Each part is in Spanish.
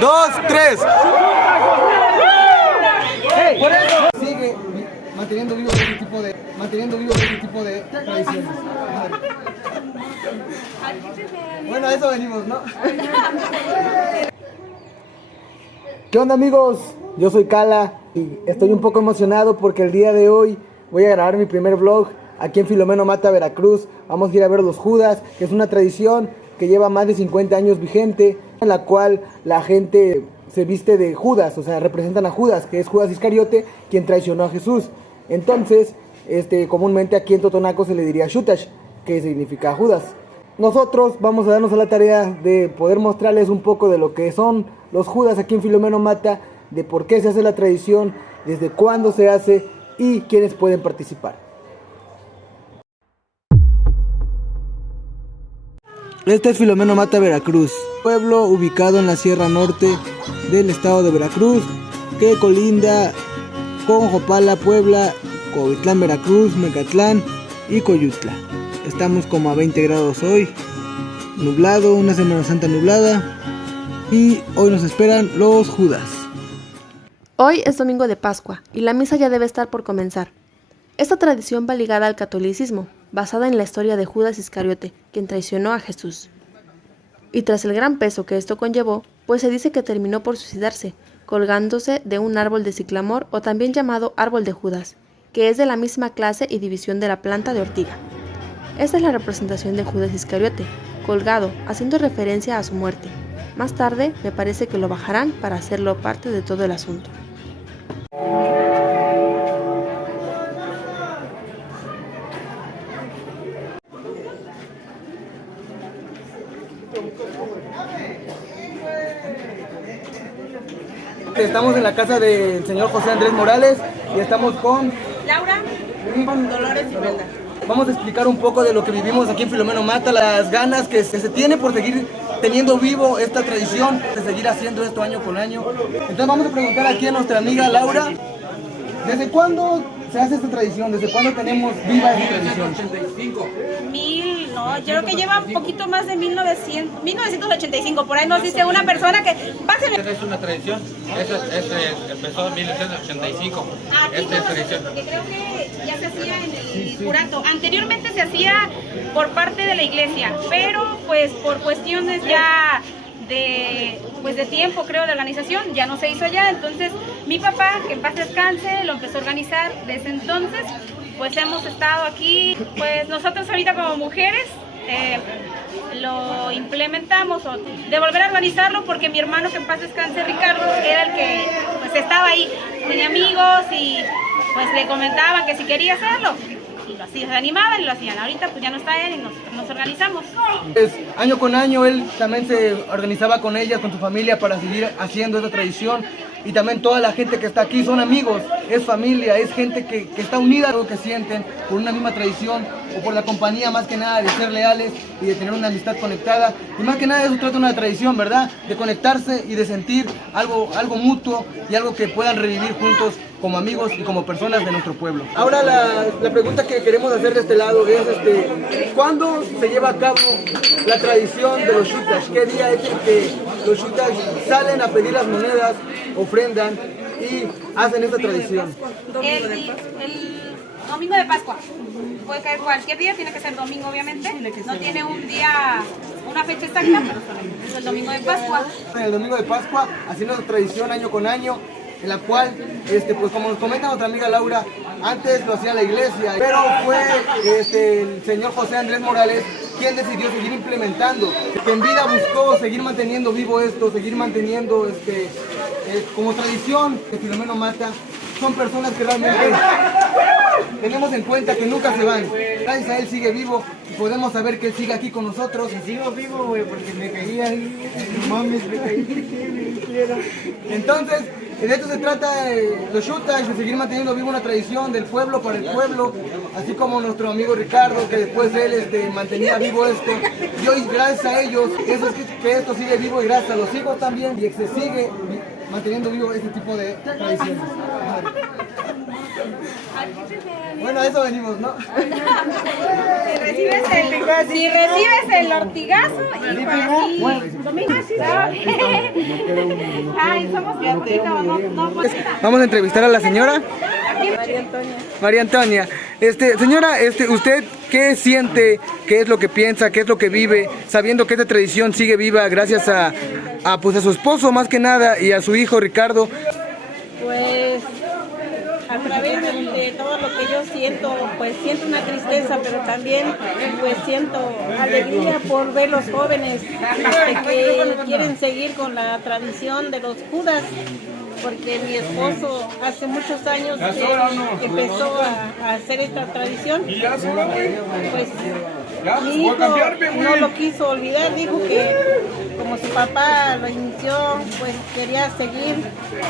2, 3. Sigue manteniendo vivo este tipo de tradiciones. Bueno, a eso venimos, ¿no? ¿Qué onda, amigos? Yo soy Cala y estoy un poco emocionado porque el día de hoy voy a grabar mi primer vlog aquí en Filomeno Mata, Veracruz. Vamos a ir a ver los Judas, que es una tradición que lleva más de 50 años vigente, en la cual la gente se viste de Judas, o sea, representan a Judas, que es Judas Iscariote, quien traicionó a Jesús. Entonces, comúnmente aquí en Totonaco se le diría Shutash, que significa Judas. Nosotros vamos a darnos a la tarea de poder mostrarles un poco de lo que son los Judas aquí en Filomeno Mata, de por qué se hace la tradición, desde cuándo se hace y quiénes pueden participar. Este es Filomeno Mata, Veracruz, pueblo ubicado en la Sierra Norte del estado de Veracruz, que colinda con Jopala, Puebla, Coahuitlán, Veracruz, Mecatlán y Coyutla. Estamos como a 20 grados hoy, nublado, una Semana Santa nublada, y hoy nos esperan los Judas. Hoy es domingo de Pascua y la misa ya debe estar por comenzar. Esta tradición va ligada al catolicismo, basada en la historia de Judas Iscariote, quien traicionó a Jesús. Y tras el gran peso que esto conllevó, pues se dice que terminó por suicidarse, colgándose de un árbol de siclamor o también llamado árbol de Judas, que es de la misma clase y división de la planta de ortiga. Esta es la representación de Judas Iscariote, colgado, haciendo referencia a su muerte. Más tarde me parece que lo bajarán para hacerlo parte de todo el asunto. Estamos en la casa del señor José Andrés Morales y estamos con Laura, Dolores y Brenda. Vamos a explicar un poco de lo que vivimos aquí en Filomeno Mata, las ganas que se tiene por seguir teniendo vivo esta tradición, de seguir haciendo esto año con año. Entonces vamos a preguntar aquí a nuestra amiga Laura, ¿desde cuándo se hace esta tradición? ¿Desde cuándo tenemos viva esta tradición? No, yo creo que lleva un poquito más de 1985, por ahí nos dice una persona que... Pásenme. Es una tradición, eso empezó en 1985, esta es tradición. Porque creo que ya se hacía en el curato, anteriormente se hacía por parte de la iglesia, pero pues por cuestiones ya de tiempo, creo, de organización, ya no se hizo ya. Entonces mi papá, que en paz descanse, lo empezó a organizar. Desde entonces pues hemos estado aquí, pues nosotros ahorita como mujeres lo implementamos, o de volver a organizarlo, porque mi hermano, que en paz descanse, Ricardo, era el que pues estaba ahí, tenía amigos y pues le comentaban que si quería hacerlo, y lo hacían, se animaban y lo hacían. Ahorita pues ya no está él y nos organizamos. Pues, año con año él también se organizaba con ella, con su familia, para seguir haciendo esta tradición. Y también toda la gente que está aquí son amigos, es familia, es gente que está unida a lo que sienten por una misma tradición o por la compañía, más que nada de ser leales y de tener una amistad conectada. Y más que nada de eso trata una tradición, ¿verdad? De conectarse y de sentir algo mutuo y algo que puedan revivir juntos como amigos y como personas de nuestro pueblo. Ahora la pregunta que queremos hacer de este lado es ¿cuándo se lleva a cabo la tradición de los Shutash? ¿Qué día es el que los Shutash salen a pedir las monedas, ofrendan y hacen esta tradición? El domingo de Pascua. Puede caer cualquier día, tiene que ser domingo, obviamente. No tiene un día, una fecha exacta, pero es el domingo de Pascua. El domingo de Pascua, haciendo esta tradición año con año, en la cual, pues como nos comenta nuestra amiga Laura, antes lo hacía la iglesia, pero fue el señor José Andrés Morales quien decidió seguir implementando, que en vida buscó seguir manteniendo vivo esto, seguir manteniendo como tradición que Filomeno Mata. Son personas que realmente tenemos en cuenta que nunca se van. Gracias a él sigue vivo y podemos saber que él sigue aquí con nosotros. Y sigo vivo, güey, porque me caía ahí, mames, me caía. Entonces, de esto se trata los Shutash, de seguir manteniendo vivo una tradición del pueblo para el pueblo, así como nuestro amigo Ricardo, que después él mantenía vivo esto. Y hoy, gracias a ellos, que esto sigue vivo, y gracias a los hijos también, y que se sigue manteniendo vivo este tipo de tradiciones. Bueno, a eso venimos, ¿no? Si recibes el ortigazo y ay, somos vecinos, no. Vamos a entrevistar a la señora María Antonia. Señora, ¿usted qué siente? ¿Qué es lo que piensa? ¿Qué es lo que vive? Sabiendo que esta tradición sigue viva gracias a su esposo más que nada y a su hijo Ricardo. Pues a través de todo lo que yo siento, pues siento una tristeza, pero también pues siento alegría por ver los jóvenes que quieren seguir con la tradición de los Judas, porque mi esposo hace muchos años empezó a hacer esta tradición. Pues mi hijo no lo quiso olvidar, dijo que como su papá lo inició, pues quería seguir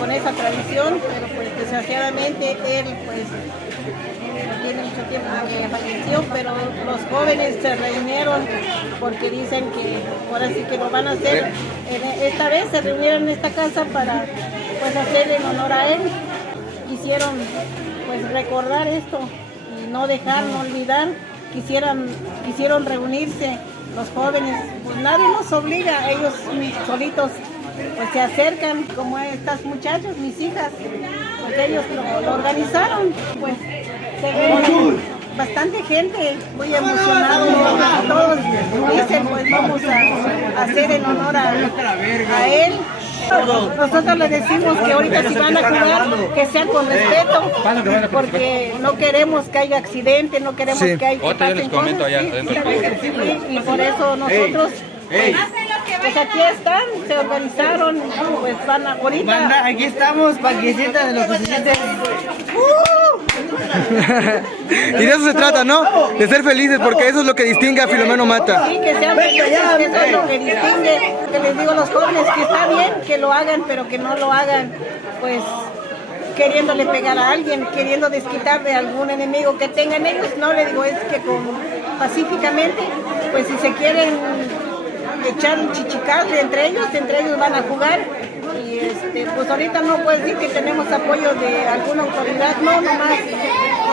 con esa tradición, pero pues desgraciadamente él pues no tiene mucho tiempo que falleció, pero los jóvenes se reunieron porque dicen que ahora sí que lo van a hacer. Esta vez se reunieron en esta casa para pues hacerle en honor a él. Quisieron pues recordar esto y no dejar, no olvidar. Quisieron reunirse los jóvenes, pues nadie nos obliga, ellos solitos pues se acercan, como estas muchachas, mis hijas, pues ellos lo organizaron, pues se ve bastante gente, muy emocionados, todos dicen pues vamos a hacer en honor a él. Nosotros les decimos que ahorita si van a jugar, que sean con respeto, porque no queremos que haya accidente, no queremos que haya Otra yo les comento allá adentro. y por eso nosotros pues aquí están, se organizaron, pues van a ahorita. Banda, aquí estamos para que sientan de lo que se sienten. Y de eso se trata, ¿no? De ser felices, porque eso es lo que distingue a Filomeno Mata. Sí, que sean felices, que eso es lo que distingue. Que les digo a los jóvenes que está bien que lo hagan, pero que no lo hagan, pues queriéndole pegar a alguien, queriendo desquitar de algún enemigo que tengan ellos. No, le digo, es que pacíficamente, pues si se quieren echar un chichicazo entre ellos van a jugar. Y pues ahorita no puedo decir que tenemos apoyo de alguna autoridad, no, nomás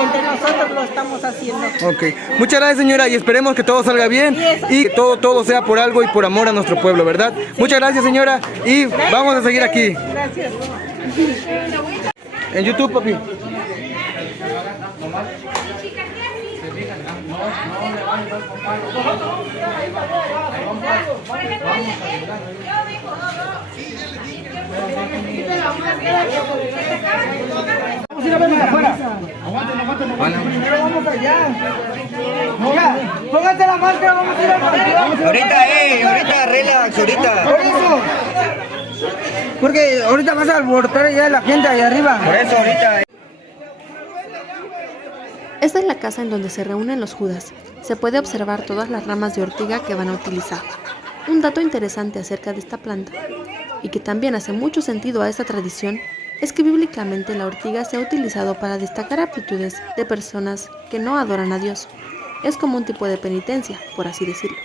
entre nosotros lo estamos haciendo. Ok, muchas gracias señora y esperemos que todo salga bien y que todo sea por algo y por amor a nuestro pueblo, ¿verdad? Sí. Muchas gracias señora y gracias, vamos a seguir aquí. Gracias. En YouTube, papi. Vamos a ir a vernos afuera. Vamos allá. Oiga, póngate la máscara, vamos a ir al partido. Ahorita relax, ahorita. Por eso. Porque ahorita vas a alborotar ya la gente ahí arriba. Por eso ahorita. Esta es la casa en donde se reúnen los Judas. Se puede observar todas las ramas de ortiga que van a utilizar. Un dato interesante acerca de esta planta, y que también hace mucho sentido a esta tradición, es que bíblicamente la ortiga se ha utilizado para destacar aptitudes de personas que no adoran a Dios. Es como un tipo de penitencia, por así decirlo.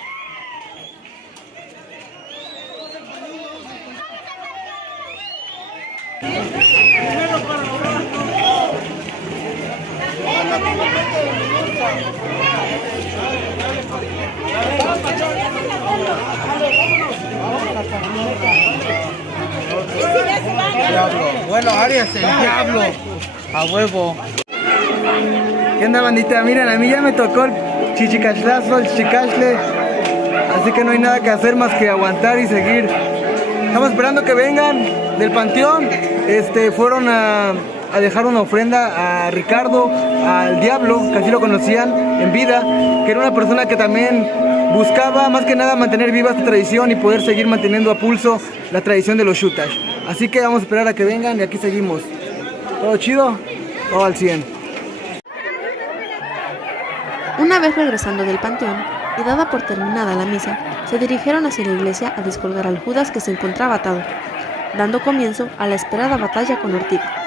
Bueno, Arias, el diablo. A huevo. ¿Qué onda, bandita? Miren, a mí ya me tocó el chichicachlazo, el chichicachle. Así que no hay nada que hacer más que aguantar y seguir. Estamos esperando que vengan del panteón. Fueron a dejar una ofrenda a Ricardo, al diablo, que así lo conocían en vida, que era una persona que también buscaba más que nada mantener viva esta tradición y poder seguir manteniendo a pulso la tradición de los Xutax. Así que vamos a esperar a que vengan y aquí seguimos. ¿Todo chido? Todo al 100. Una vez regresando del panteón y dada por terminada la misa, se dirigieron hacia la iglesia a descolgar al Judas que se encontraba atado, dando comienzo a la esperada batalla con Ortiga.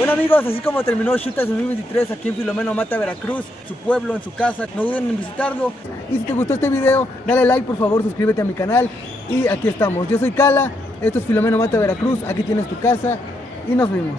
Bueno amigos, así como terminó Xutas 2023 aquí en Filomeno Mata, Veracruz, su pueblo, en su casa, no duden en visitarlo. Y si te gustó este video, dale like por favor, suscríbete a mi canal. Y aquí estamos, yo soy Cala, esto es Filomeno Mata, Veracruz, aquí tienes tu casa y nos vemos.